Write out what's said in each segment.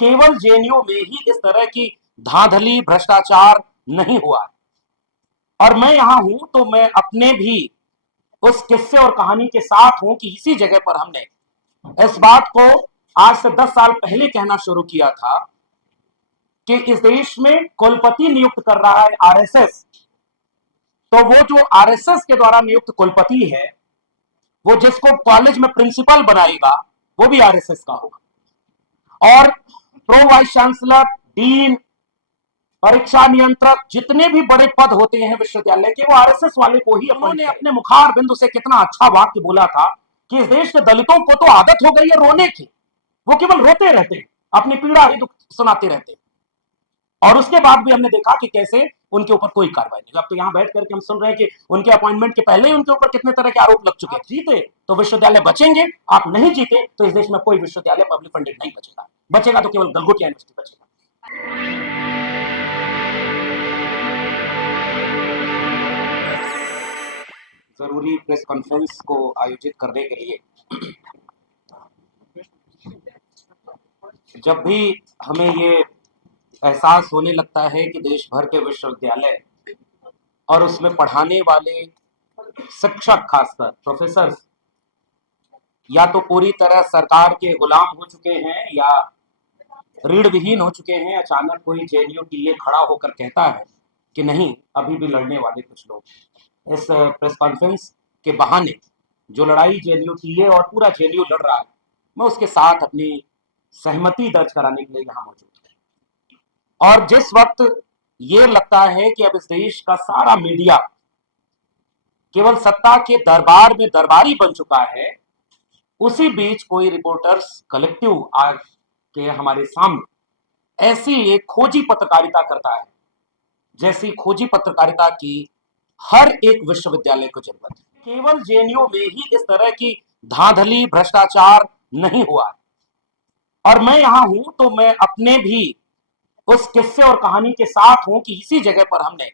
केवल जेएनयू में ही इस तरह की धांधली भ्रष्टाचार नहीं हुआ और मैं यहां हूं तो मैं अपने भी उस किस्से और कहानी के साथ हूं कि इसी जगह पर हमने इस बात को आज से 10 साल पहले कहना शुरू किया था कि इस देश में कुलपति नियुक्त कर रहा है आरएसएस, तो वो जो आरएसएस के द्वारा नियुक्त कुलपति है वो जिसको कॉलेज में प्रिंसिपल बनाएगा वो भी आरएसएस का होगा और प्रो वाइस चांसलर, डीन, परीक्षा नियंत्रक, जितने भी बड़े पद होते हैं विश्वविद्यालय के वो आरएसएस वाले को ही। उन्होंने अपने मुखार बिंदु से कितना अच्छा वाक्य बोला था कि इस देश के दलितों को तो आदत हो गई है रोने की, वो केवल रोते रहते, अपनी पीड़ा ही दुख सुनाते रहते। और उसके बाद भी हमने देखा कि कैसे उनके ऊपर कोई कार्रवाई नहीं। अब तो यहां बैठ करके हम सुन रहे हैं कि उनके अपॉइंटमेंट के पहले ही उनके ऊपर कितने तरह के आरोप लग चुके हैं। जीते तो विश्वविद्यालय बचेंगे, आप नहीं जीते तो इस देश में कोई विश्वविद्यालय पब्लिक फंडेड नहीं बचेगा, बचेगा तो केवल गलगोटिया यूनिवर्सिटी बचेगा। जरूरी प्रेस कॉन्फ्रेंस को आयोजित करने के लिए जब भी हमें ये एहसास होने लगता है कि देश भर के विश्वविद्यालय और उसमें पढ़ाने वाले शिक्षक, खासकर प्रोफेसर, या तो पूरी तरह सरकार के गुलाम हो चुके हैं या ऋण विहीन हो चुके हैं, अचानक कोई जेएनयू टीए खड़ा होकर कहता है कि नहीं, अभी भी लड़ने वाले कुछ लोग। इस प्रेस कॉन्फ्रेंस के बहाने जो लड़ाई जेएनयू टीए और पूरा जेएनयू लड़ रहा है, मैं उसके साथ अपनी सहमति दर्ज कराने के लिए यहाँ मौजूद हूँ। और जिस वक्त ये लगता है कि अब इस देश का सारा मीडिया केवल सत्ता के दरबार में दरबारी बन चुका है, उसी बीच कोई रिपोर्टर्स कलेक्टिव आज के हमारे सामने ऐसी एक खोजी पत्रकारिता करता है जैसी खोजी पत्रकारिता की हर एक विश्वविद्यालय को जरूरत है। केवल जेएनयू में ही इस तरह की धांधली भ्रष्टाचार नहीं हुआ और मैं यहां हूं तो मैं अपने भी उस किस्से और कहानी के साथ हूं कि इसी जगह पर हमने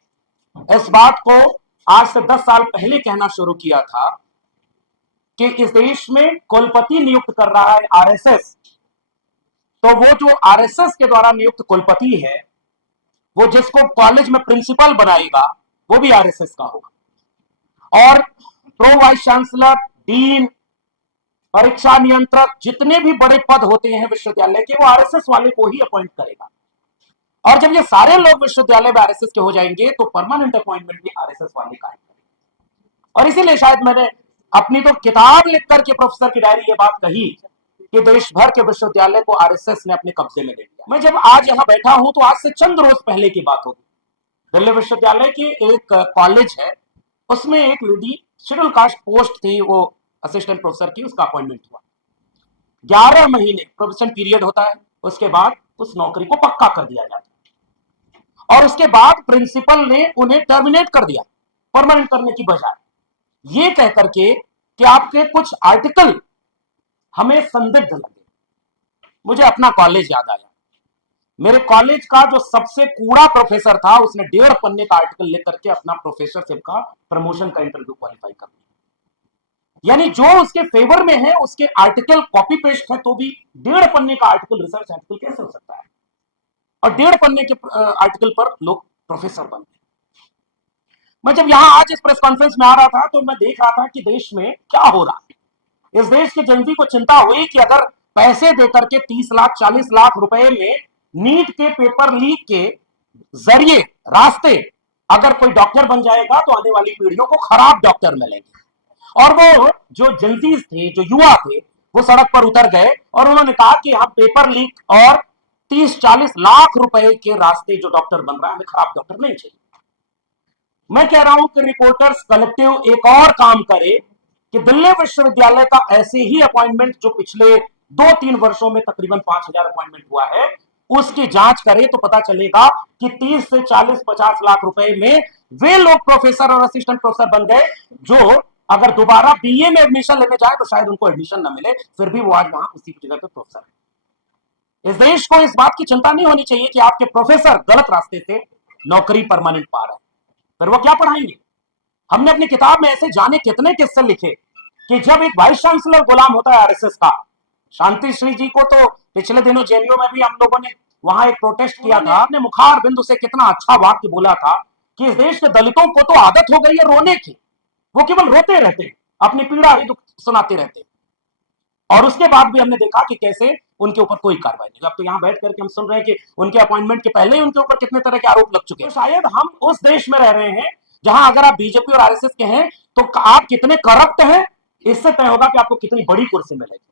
इस बात को आज से 10 साल पहले कहना शुरू किया था कि इस देश में कुलपति नियुक्त कर रहा है आरएसएस, तो वो जो आरएसएस के द्वारा नियुक्त कुलपति है वो जिसको कॉलेज में प्रिंसिपल बनाएगा वो भी आरएसएस का होगा और प्रो वाइस चांसलर, डीन, परीक्षा नियंत्रक, जितने भी बड़े पद होते हैं विश्वविद्यालय के वो आरएसएस वाले को ही अपॉइंट करेगा। और जब ये सारे लोग विश्वविद्यालय में आरएसएस के हो जाएंगे तो परमानेंट अपॉइंटमेंट भी आरएसएस वाले का है। और इसीलिए शायद मैंने अपनी तो किताब लिख करके प्रोफेसर की डायरी ये बात कही कि देश भर के विश्वविद्यालय को आरएसएस ने अपने कब्जे में ले लिया। मैं जब आज यहां बैठा हूं तो आज से चंद रोज पहले की बात होगी, दिल्ली विश्वविद्यालय की एक कॉलेज है, उसमें एक लेडी शेड्यूल कास्ट पोस्ट थी, वो असिस्टेंट प्रोफेसर की, उसका अपॉइंटमेंट हुआ। 11 महीने प्रोबेशन पीरियड होता है, उसके बाद उस नौकरी को पक्का कर दिया जाता है और उसके बाद प्रिंसिपल ने उन्हें टर्मिनेट कर दिया परमानेंट करने की बजाय, ये कहकर के कि आपके कुछ आर्टिकल हमें संदिग्ध लगे। मुझे अपना कॉलेज याद आया। मेरे कॉलेज का जो सबसे कूड़ा प्रोफेसर था उसने 1.5 पन्ने का आर्टिकल लेकर के अपना प्रोफेसरशिप का प्रमोशन का इंटरव्यू क्वालिफाई कर दिया। यानी जो उसके फेवर में है उसके आर्टिकल कॉपी पेस्ट है तो भी 1.5 पन्ने का आर्टिकल, रिसर्च आर्टिकल कैसे हो सकता है? और 1.5 पन्ने के आर्टिकल पर लोग प्रोफेसर बन गए। मैं जब यहां आज इस प्रेस कॉन्फ्रेंस में आ रहा था तो मैं देख रहा था कि देश में क्या हो रहा है। इस देश के जनता को चिंता हुई कि अगर पैसे देकर के 30 लाख 40 लाख रुपए में नीट के पेपर लीक के जरिए रास्ते अगर कोई डॉक्टर बन जाएगा तो आने वाली पीढ़ियों को खराब डॉक्टर मिलेंगे। और वो जो जनजीज थे, जो युवा थे, वो सड़क पर उतर गए और उन्होंने कहा कि हम पेपर लीक और 30-40 लाख रुपए के रास्ते जो डॉक्टर बन रहा है, हमें खराब डॉक्टर नहीं चाहिए। मैं कह रहा हूं कि रिपोर्टर्स कलेक्टिव एक और काम करे कि दिल्ली विश्वविद्यालय का ऐसे ही अपॉइंटमेंट जो पिछले 2-3 वर्षों में तकरीबन 5000 अपॉइंटमेंट हुआ है उसकी जांच करे तो पता चलेगा कि 30 से 40-50 लाख रुपए में वे लोग प्रोफेसर और असिस्टेंट प्रोफेसर बन गए जो अगर दोबारा बीए में एडमिशन लेने जाए तो शायद उनको एडमिशन ना मिले, फिर भी वो आज वहां उसी जगह पे प्रोफेसर है। इस देश को इस बात की चिंता नहीं होनी चाहिए कि आपके प्रोफेसर गलत रास्ते से नौकरी परमानेंट पा रहे हैं, फिर वो क्या पढ़ाएंगे। हमने अपनी किताब में ऐसे जाने कितने किस्से लिखे कि जब एक वाइस चांसलर गुलाम होता है आरएसएस का, शांति श्री जी को तो पिछले दिनों जेएनयू में भी हम लोगों ने वहां एक प्रोटेस्ट किया था, अपने मुखार बिंदु से कितना अच्छा वाक्य बोला था कि इस देश के दलितों को तो आदत हो गई है रोने की, वो केवल रोते रहते, अपनी पीड़ा ही दुख सुनाते रहते। और उसके बाद भी हमने देखा कि कैसे उनके ऊपर कोई कार्रवाई नहीं। अब तो यहां बैठ करके हम सुन रहे हैं कि उनके अपॉइंटमेंट के पहले ही उनके ऊपर कितने तरह के आरोप लग चुके हैं। तो शायद हम उस देश में रह रहे हैं जहां अगर आप बीजेपी और आरएसएस के हैं तो आप कितने करप्ट हैं इससे तय होगा कि आपको कितनी बड़ी कुर्सी मिलेगी।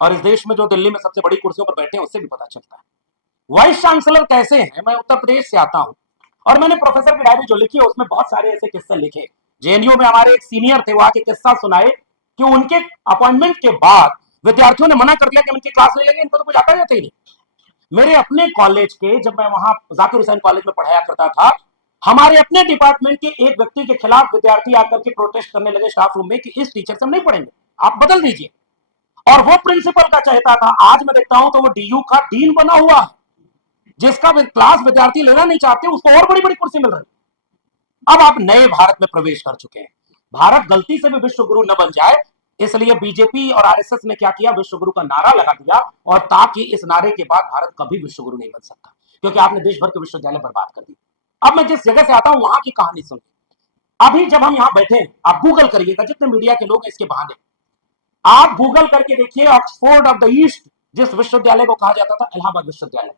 और इस देश में जो दिल्ली में सबसे बड़ी कुर्सियों पर बैठे हैं उससे भी पता चलता है वाइस चांसलर कैसे हैं। मैं उत्तर प्रदेश से आता हूं और मैंने प्रोफेसर की डायरी जो लिखी है उसमें बहुत सारे ऐसे किस्से लिखे। जेएनयू में हमारे एक सीनियर थे, वो आके किस्सा सुनाए कि उनके अपॉइंटमेंट के बाद विद्यार्थियों ने मना कर दिया कि इनकी क्लास ले लेंगे, इनको तो कुछ आता जाता ही नहीं। मेरे अपने कॉलेज के, जब मैं वहां जाकिर हुसैन कॉलेज में पढ़ाया करता था, हमारे अपने डिपार्टमेंट के एक व्यक्ति के खिलाफ विद्यार्थी आकर के प्रोटेस्ट करने लगे स्टाफ रूम में कि इस टीचर से हम नहीं पढ़ेंगे, आप बदल दीजिए। और वो प्रिंसिपल का चाहता था। आज मैं देखता हूं तो वो डीयू का डीन बना हुआ है, जिसका क्लास विद्यार्थी लेना नहीं चाहते उसको और बड़ी बड़ी कुर्सी मिल रही। अब आप नए भारत में प्रवेश कर चुके हैं। भारत गलती से भी विश्व गुरु न बन जाए, इसलिए बीजेपी और आरएसएस ने क्या किया, विश्व गुरु का नारा लगा दिया। और ताकि इस नारे के बाद भारत कभी विश्व गुरु नहीं बन सकता, क्योंकि आपने देश भर के विश्वविद्यालय बर्बाद कर दिए। अब मैं जिस जगह से आता हूं वहां की कहानी सुनिए। अभी जब हम यहां बैठे हैं, आप गूगल करिएगा, जितने मीडिया के लोग हैं इसके बहाने, आप गूगल करके देखिए ऑक्सफोर्ड ऑफ द ईस्ट, जिस विश्वविद्यालय को कहा जाता था इलाहाबाद विश्वविद्यालय,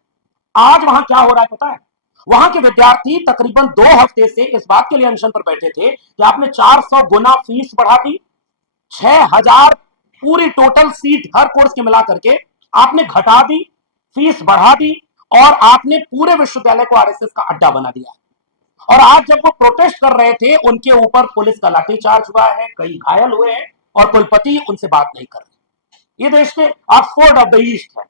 आज वहां क्या हो रहा है पता है? वहां के विद्यार्थी तकरीबन 2 हफ्ते से इस बात के लिए अनशन पर बैठे थे कि आपने 400 गुना फीस बढ़ा दी, 6000 पूरी टोटल सीट हर कोर्स के मिला करके आपने घटा दी, फीस बढ़ा दी और आपने पूरे विश्वविद्यालय को आरएसएस का अड्डा बना दिया। और आज जब वो प्रोटेस्ट कर रहे थे उनके ऊपर पुलिस का लाठीचार्ज हुआ है, कई घायल हुए हैं और कुलपति उनसे बात नहीं कर रहे। ये देश के ऑक्सफोर्ड ऑफ द ईस्ट है।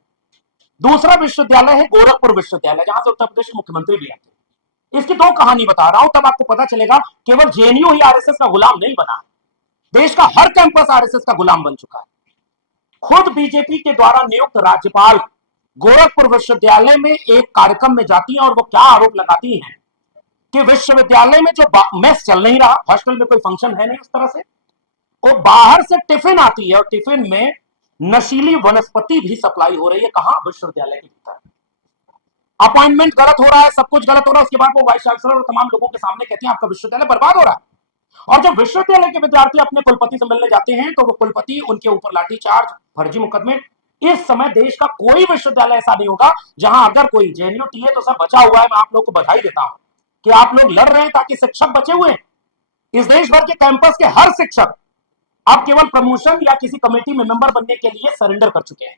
दूसरा विश्वविद्यालय है गोरखपुर विश्वविद्यालय, जहां से उत्तर प्रदेश के मुख्यमंत्री भी आते हैं। इसकी 2 कहानी बता रहा हूं, तब आपको पता चलेगा केवल जेएनयू ही आरएसएस का गुलाम नहीं बना, देश का हर कैंपस आरएसएस का गुलाम बन चुका है। खुद बीजेपी के द्वारा नियुक्त राज्यपाल गोरखपुर विश्वविद्यालय में एक कार्यक्रम में जाती हैं और वो क्या आरोप लगाती हैं कि विश्वविद्यालय में जो मेस चल नहीं रहा, हॉस्टल में कोई फंक्शन है नहीं उस तरह से, वो बाहर से टिफिन आती है और टिफिन में नशीली वनस्पति भी सप्लाई हो रही है। कहां? विश्वविद्यालय के भीतर। अपॉइंटमेंट गलत हो रहा है, सब कुछ गलत हो रहा है। उसके बाद वो वाइस चांसलर और तमाम लोगों के सामने कहती हैं आपका विश्वविद्यालय बर्बाद हो रहा है। और जब विश्वविद्यालय के विद्यार्थी अपने कुलपति से मिलने जाते हैं तो वो कुलपति उनके ऊपर लाठीचार्ज, फर्जी मुकदमे। इस समय देश का कोई विश्वविद्यालय ऐसा नहीं होगा जहां अगर कोई जेएनयू टीए तो सब बचा हुआ है। मैं आप लोग को बधाई देता हूं कि आप लोग लड़ रहे हैं ताकि शिक्षक बचे हुए हैं। इस देश भर के कैंपस के हर शिक्षक अब केवल प्रमोशन या किसी कमेटी में मेंबर बनने के लिए सरेंडर कर चुके हैं।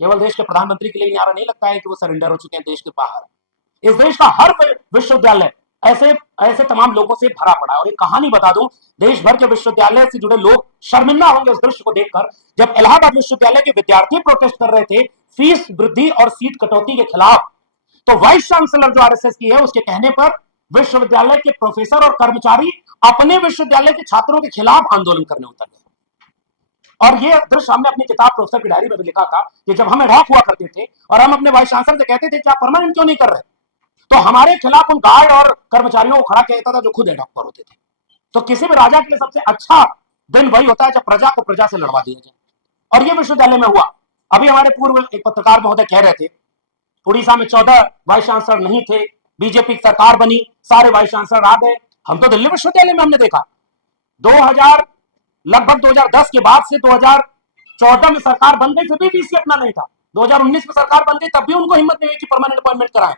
केवल देश के प्रधानमंत्री के लिए नारा नहीं लगता है कि वो सरेंडर हो चुके हैं देश के बाहर। इस देश का हर विश्वविद्यालय ऐसे ऐसे तमाम लोगों से भरा पड़ा है। और एक कहानी बता दूं, देश भर के विश्वविद्यालय से जुड़े लोग शर्मिंदा होंगे उस दृश्य को देखकर, जब इलाहाबाद विश्वविद्यालय के विद्यार्थी प्रोटेस्ट कर रहे थे फीस वृद्धि और सीट कटौती के खिलाफ, तो वाइस चांसलर जो आरएसएस की है उसके कहने पर विश्वविद्यालय के प्रोफेसर और कर्मचारी अपने विश्वविद्यालय के छात्रों के खिलाफ आंदोलन करने उतर गए। और ये दृश्य हमने अपनी किताब प्रोफेसर की डायरी में भी लिखा था कि जब हम एडहॉक हुआ करते थे और हम अपने वाइस चांसलर से कहते थे कि आप परमानेंट क्यों नहीं कर रहे, तो हमारे खिलाफ उन गार्ड और कर्मचारियों को खड़ा किया जाता था जो खुद एडहॉक पर होते थे। तो किसी भी राजा के लिए सबसे अच्छा दिन वही होता है जब प्रजा को प्रजा से लड़वा दिया जाए। और ये विश्वविद्यालय में हुआ। अभी हमारे पूर्व एक पत्रकार महोदय कह रहे थे उड़ीसा में 14 वाइस चांसलर नहीं थे, बीजेपी की सरकार बनी, सारे वाइस चांसलर आ गए। हम तो दिल्ली विश्वविद्यालय में हमने देखा 2000 लगभग 2010 के बाद से 2014 में सरकार बन गई, फिर भी वीसी अपना नहीं था। 2019 में सरकार बन गई, तब भी उनको हिम्मत नहीं हुई कि परमानेंट अपॉइंटमेंट कराएं।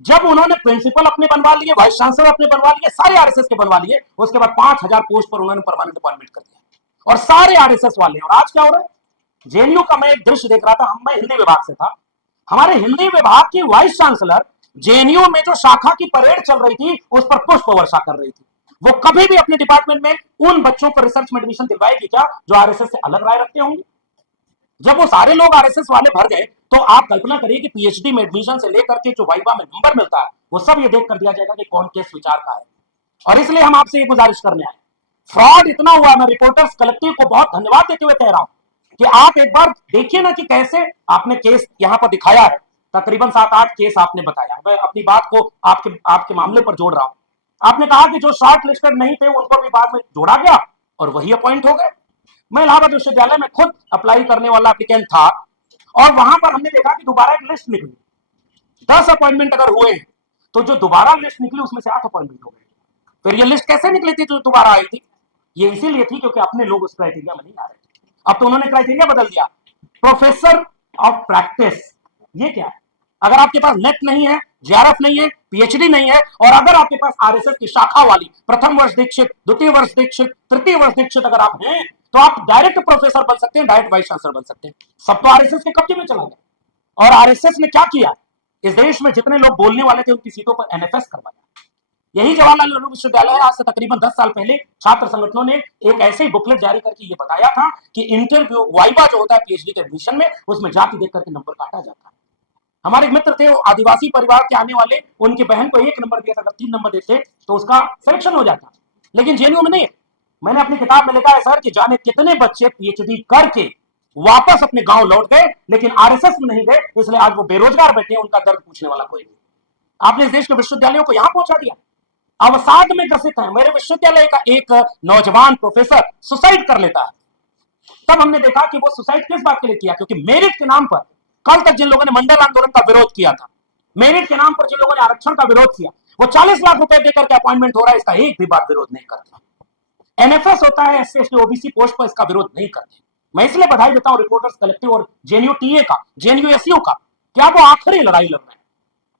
जब उन्होंने प्रिंसिपल अपने बनवा लिए, वाइस चांसलर अपने बनवा लिए, सारे आरएसएस के बनवा लिए, उसके बाद 5000 पोस्ट पर उन्होंने परमानेंट अपॉइंटमेंट कर दिया और सारे आरएसएस वाले। और आज क्या हो रहा है? जेएनयू का मैं एक दृश्य देख रहा था, मैं हिंदी विभाग से था, हमारे हिंदी विभाग की वाइस चांसलर जेएनयू में जो शाखा की परेड चल रही थी उस पर पुष्प वर्षा कर रही थी। वो कभी भी अपने डिपार्टमेंट में उन बच्चों को रिसर्च में एडमिशन दिलवाएगी क्या जो आरएसएस से अलग राय रखते होंगे? जब वो सारे लोग आरएसएस वाले भर गए तो आप कल्पना करिए कि पीएचडी में एडमिशन से लेकर के जो वाइवा में नंबर मिलता है वो सब ये देख कर दिया जाएगा कि कौन किस विचार का है। और इसलिए हम आपसे ये गुजारिश करने आए, फ्रॉड इतना हुआ, मैं रिपोर्टर्स कलेक्टिव को बहुत धन्यवाद देते हुए कह रहा हूं कि आप एक बार देखिए ना कि कैसे आपने केस यहां पर दिखाया है। तकरीबन 7-8 केस आपने बताया। मैं अपनी बात को आपके मामले पर जोड़ रहा हूं। आपने कहा कि जो शॉर्ट लिस्टेड नहीं थे उनको भी बाद में जोड़ा गया और वही अपॉइंट हो गए। मैं इलाहाबाद विश्वविद्यालय में खुद अप्लाई करने वाला एप्लीकेंट था, और वहां पर हमने देखा कि दोबारा एक लिस्ट निकली, 10 अपॉइंटमेंट अगर हुए तो जो दोबारा लिस्ट निकली उसमें से 8 अपॉइंटमेंट हो गए। फिर ये लिस्ट कैसे निकली थी जो दोबारा आई थी? ये इसीलिए थी क्योंकि अपने लोग उस क्राइटेरिया में नहीं आ रहे थे। अब तो उन्होंने क्राइटेरिया बदल दिया, प्रोफेसर ऑफ प्रैक्टिस। ये क्या है? अगर आपके पास नेट नहीं है, जेआरएफ नहीं है, पीएचडी नहीं है, और अगर आपके पास आरएसएस की शाखा वाली प्रथम वर्ष दीक्षित, द्वितीय वर्ष दीक्षित, तृतीय वर्ष दीक्षित अगर आप हैं, तो आप डायरेक्ट प्रोफेसर बन सकते हैं, डायरेक्ट वाइस चांसलर बन सकते हैं। सब तो आरएसएस के कब्जे में चला गया। और आरएसएस ने क्या किया? इस देश में जितने लोग बोलने वाले थे उनकी सीटों पर एनएफएस करवाया। यही जवाहरलाल नेहरू विश्वविद्यालय आज से तकरीबन 10 साल पहले छात्र संगठनों ने एक ऐसे ही बुकलेट जारी करके ये बताया था कि इंटरव्यू वाइवा जो होता है पीएचडी के एडमिशन में, उसमें जाति देख करके नंबर काटा जाता है। हमारे एक मित्र थे, आदिवासी परिवार के आने वाले, उनकी बहन को 1 नंबर दिया था, अगर 3 नंबर देते तो उसका सिलेक्शन हो जाता, लेकिन जेएनयू में नहीं। मैंने अपनी किताब में लिखा है सर कि जाने कितने बच्चे पीएचडी करके वापस अपने गांव लौट गए, लेकिन आरएसएस में नहीं गए, इसलिए आज वो बेरोजगार बैठे हैं, उनका दर्द पूछने वाला कोई नहीं। आपने इस देश के विश्वविद्यालयों को यहां पहुंचा दिया, अवसाद में ग्रसित है। मेरे विश्वविद्यालय का एक नौजवान प्रोफेसर सुसाइड कर लेता है। तब हमने देखा कि वो सुसाइड किस बात के लिए किया, क्योंकि मेरिट के नाम पर कल तक जिन लोगों ने मंडल आंदोलन का विरोध किया था, मेरिट के नाम पर जिन लोगों ने आरक्षण का विरोध किया, वो 40 लाख रुपए देकर के अपॉइंटमेंट हो रहा है, इसका एक भी बात विरोध नहीं करते। एनएफएस होता है, एससी एसटी ओबीसी पोस्ट पर, इसका विरोध नहीं करते। मैं इसलिए बधाई देता हूं रिपोर्टर्स कलेक्टिव और जेएनयू टीए का, जेएनयू एसयू का, क्या वो आखिरी लड़ाई लड़ रहे हैं।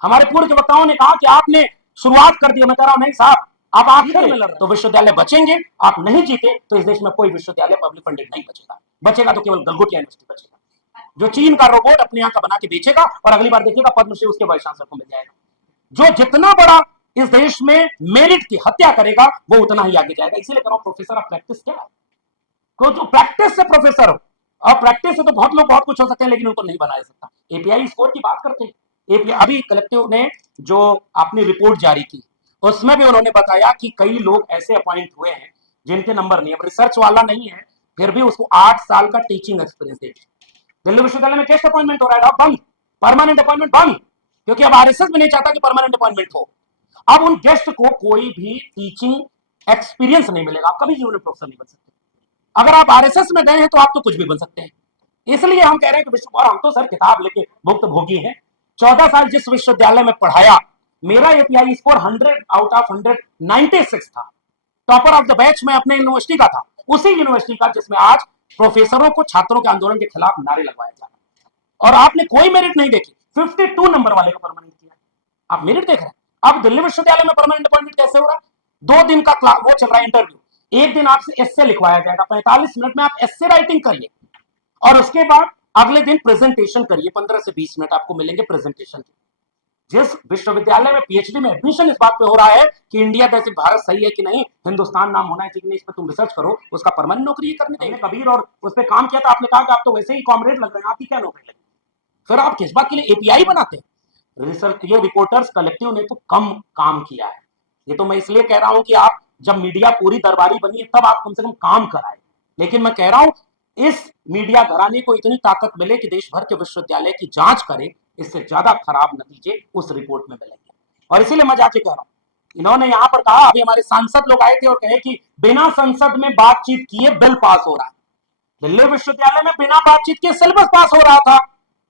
हमारे पूर्व के वक्ताओं ने कहा कि आपने शुरुआत कर दिया, मैं कह रहा हूं नहीं साहब, आप आखिर में लड़ रहे, तो विश्वविद्यालय बचेंगे। आप नहीं जीते तो इस देश में कोई विश्वविद्यालय पब्लिक फंडेड नहीं बचेगा। बचेगा तो केवल गलगोटिया यूनिवर्सिटी बचेगा, जो चीन का रोबोट अपने यहां का बना के बेचेगा, और अगली बार देखिएगा पद्मश्री उसके वाइस चांसलर को मिल जाएगा। जो जितना बड़ा इस देश में मेरिट की हत्या करेगा वो उतना ही आगे जाएगा। इसीलिए कह रहा हूं प्रोफेसर ऑफ प्रैक्टिस क्या है? जो प्रैक्टिस से प्रोफेसर हो, और प्रैक्टिस से तो बहुत लोग बहुत कुछ हो सकते हैं, लेकिन उनको नहीं बनाया सकता। एपीआई स्कोर की बात करते हैं, एपीआई अभी कलेक्टिव ने जो अपनी रिपोर्ट जारी की उसमें भी उन्होंने बताया कि कई लोग ऐसे अपॉइंट हुए हैं जिनके नंबर नहीं है, रिसर्च वाला नहीं है, फिर भी उसको 8 साल का टीचिंग एक्सपीरियंस देखिए। दिल्ली विश्वविद्यालय में गेस्ट अपॉइंटमेंट हो रहा है, बंद, परमानेंट अपॉइंटमेंट बंद, क्योंकि अब आरएसएस भी नहीं चाहता कि परमानेंट अपॉइंटमेंट हो। अब उन गेस्ट को कोई भी टीचिंग एक्सपीरियंस नहीं मिलेगा, आप कभी जीवन में प्रोफेसर नहीं बन सकते। अगर आप आरएसएस में गए हैं तो आप तो कुछ भी बन सकते हैं। इसलिए हम कह रहे हैं कि विश्व, और हम तो सर किताब लेके भुक्त भोगी हैं। 14 साल जिस विश्वविद्यालय में पढ़ाया, मेरा एपीआई स्कोर 100 आउट ऑफ 196 था। टॉपर ऑफ द बैच में अपने यूनिवर्सिटी का था, उसी यूनिवर्सिटी का जिसमें आज प्रोफेसरों को छात्रों के आंदोलन के खिलाफ नारे लगवाए जा रहे हैं। और आपने कोई मेरिट नहीं देखी, 52 नंबर वाले को परमानेंट किया। आप मेरिट देख रहे हैं। अब दिल्ली विश्वविद्यालय में परमानेंट अपॉइंटमेंट कैसे हो रहा है? 2 दिन का वो चल रहा है इंटरव्यू, एक दिन आपसे एस्से लिखवाया जाएगा, 45 मिनट में आप एस्से राइटिंग करिए, और उसके बाद अगले दिन प्रेजेंटेशन करिए, 15 से 20 मिनट आपको मिलेंगे प्रेजेंटेशन के। जिस विश्वविद्यालय में पीएचडी में एडमिशन इस बात पे हो रहा है कि इंडिया जैसे भारत सही है कि नहीं, हिंदुस्तान नाम होना है कि नहीं, इस पर तुम रिसर्च करो, उसका परमानेंट नौकरी करने देंगे। कबीर और उस पर काम किया था, आपने कहा कि आप तो वैसे ही कॉमरेड लग रहे हैं, आपकी क्या नौकरी लगी? फिर आप किस बात के लिए एपीआई बनाते हैं? रिसर्च, ये रिपोर्टर्स कलेक्टिव ने तो कम काम किया है। ये तो मैं इसलिए कह रहा हूं कि आप जब मीडिया पूरी दरबारी बनी है तब आप कम से कम काम कराए, लेकिन मैं कह रहा हूं इस मीडिया घराने को इतनी ताकत मिले कि देश भर के विश्वविद्यालय की जांच करे, इससे ज्यादा खराब नतीजे उस रिपोर्ट में मिलेंगे। और इसीलिए मैं जाके कह रहा हूं, इन्होंने यहां पर कहा, अभी हमारे सांसद लोग आए थे और कहे कि बिना संसद में बातचीत किए बिल पास हो रहा है। दिल्ली विश्वविद्यालय में बिना बातचीत के सिलेबस पास हो रहा था,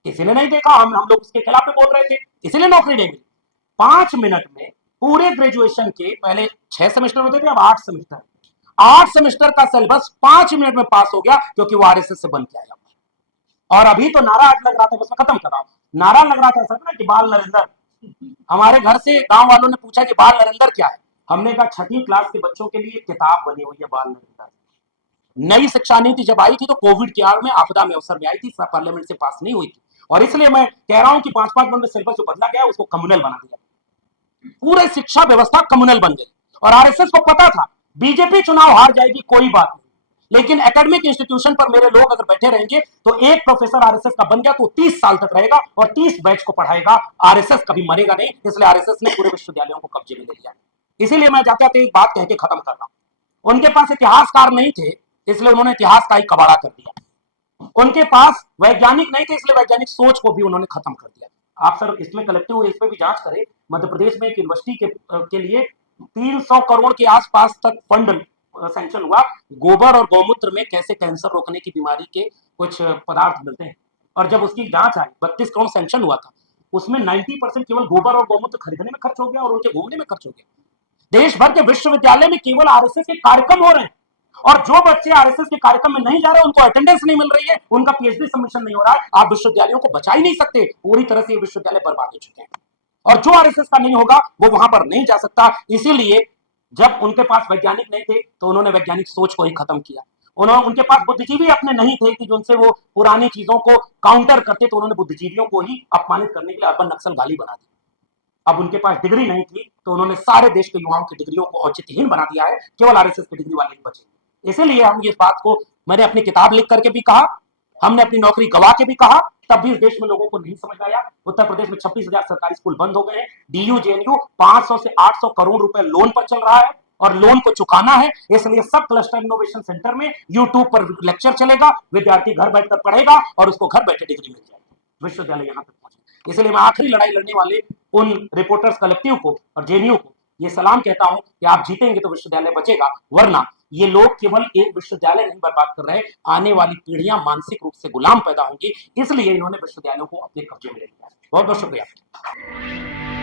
किसी ने नहीं देखा, हम लोग उसके खिलाफ बोल रहे थे, इसीलिए नौकरी नहीं मिली। 5 मिनट में पूरे ग्रेजुएशन के पहले 6 सेमेस्टर होते थे, अब 8 सेमेस्टर, 8 सेमेस्टर का सिलेबस 5 मिनट में पास हो गया, क्योंकि वो आरएसएस से बन के आया। और अभी तो नारा आज लग रहा था, बस मैं खत्म कर रहा हूं, नारा लग रहा था सर ना कि बाल नरेंद्र। हमारे घर से गांव वालों ने पूछा कि बाल नरेंद्र क्या है, हमने कहा 6वीं क्लास के बच्चों के लिए किताब बनी हुई है बाल नरेंद्र। नई शिक्षा नीति जब आई थी तो कोविड के आड़ में आपदा में अवसर में आई थी, पार्लियामेंट से पास नहीं हुई थी, और इसलिए मैं कह रहा हूं कि 5-5 मिनट में सिलेबस जो बदला गया उसको कम्युनल बना दिया, पूरे शिक्षा व्यवस्था कम्युनल बन गई। और आरएसएस को पता था बीजेपी चुनाव हार जाएगी, कोई बात नहीं, लेकिन एकेडमिक इंस्टीट्यूशन पर मेरे लोग अगर बैठे रहेंगे तो एक प्रोफेसर आरएसएस का बन गया तो 30 साल तक रहेगा और 30 बैच को पढ़ाएगा। आरएसएस कभी मरेगा नहीं, इसलिए आरएसएस ने पूरे विश्वविद्यालयों को कब्जे में ले लिया। इसीलिए मैं जाते जाते एक बात कह के खत्म कर रहा हूं, उनके पास इतिहासकार नहीं थे, इसलिए उन्होंने इतिहास का ही कबाड़ा कर दिया। उनके पास वैज्ञानिक नहीं थे, इसलिए वैज्ञानिक सोच को भी उन्होंने खत्म कर दिया। आप सर इसमें कलेक्टिव इस पर भी जांच करें, मध्य प्रदेश में एक यूनिवर्सिटी के लिए 300 करोड़ के आसपास तक फंड सैंक्शन हुआ, गोबर और गौमूत्र में कैसे कैंसर रोकने की बीमारी के कुछ पदार्थ मिलते हैं, और जब उसकी जांच आई 32 करोड़ सैंक्शन हुआ था, उसमें 90% केवल गोबर और गौमूत्र खरीदने में खर्च हो गया और उनके घूमने में खर्च हो गया। देश भर के विश्वविद्यालय में केवल आरएसएस के कार्यक्रम हो रहे हैं, और जो बच्चे आरएसएस के कार्यक्रम में नहीं जा रहे उनको अटेंडेंस नहीं मिल रही है, उनका पीएचडी सबमिशन नहीं हो रहा है। आप विश्वविद्यालयों को बचा ही नहीं सकते, पूरी तरह से ये विश्वविद्यालय बर्बाद हो चुके हैं, और जो आरएसएस का नहीं होगा वो वहां पर नहीं जा सकता। इसीलिए जब उनके पास वैज्ञानिक नहीं थे तो उन्होंने वैज्ञानिक सोच को ही खत्म किया। उन्होंने, उनके पास बुद्धिजीवी अपने नहीं थे कि जिनसे वो पुरानी चीजों को काउंटर करते, तो उन्होंने बुद्धिजीवियों को ही अपमानित करने के लिए अर्बन नक्सल गाली बना दी। अब उनके पास डिग्री नहीं थी तो उन्होंने सारे देश के युवाओं की डिग्रियों को औचित्यहीन बना दिया है, केवल आरएसएस की डिग्री वाले ही बचे। इसीलिए हम इस बात को, मैंने अपनी किताब लिख करके भी कहा, हमने अपनी नौकरी गवा के भी कहा, तब भी इस देश में लोगों को नहीं समझ आया। उत्तर प्रदेश में 26,000 सरकारी स्कूल बंद हो गए हैं, डीयू जेएनयू 500 से 800 करोड़ रुपए लोन पर चल रहा है और लोन को चुकाना है। इसलिए सब क्लस्टर इनोवेशन सेंटर में यूट्यूब पर लेक्चर चलेगा, विद्यार्थी घर बैठकर पढ़ेगा और उसको घर बैठे डिग्री मिल जाएगी। विश्वविद्यालय यहां तक पहुंचे। इसलिए मैं आखिरी लड़ाई लड़ने वाले उन रिपोर्टर्स कलेक्टिव को और जेएनयू को ये सलाम कहता हूं कि आप जीतेंगे तो विश्वविद्यालय बचेगा, वरना ये लोग केवल एक विश्वविद्यालय नहीं बर्बाद कर रहे, आने वाली पीढ़ियां मानसिक रूप से गुलाम पैदा होंगी। इसलिए इन्होंने विश्वविद्यालयों को अपने कब्जे में ले लिया। बहुत बहुत शुक्रिया।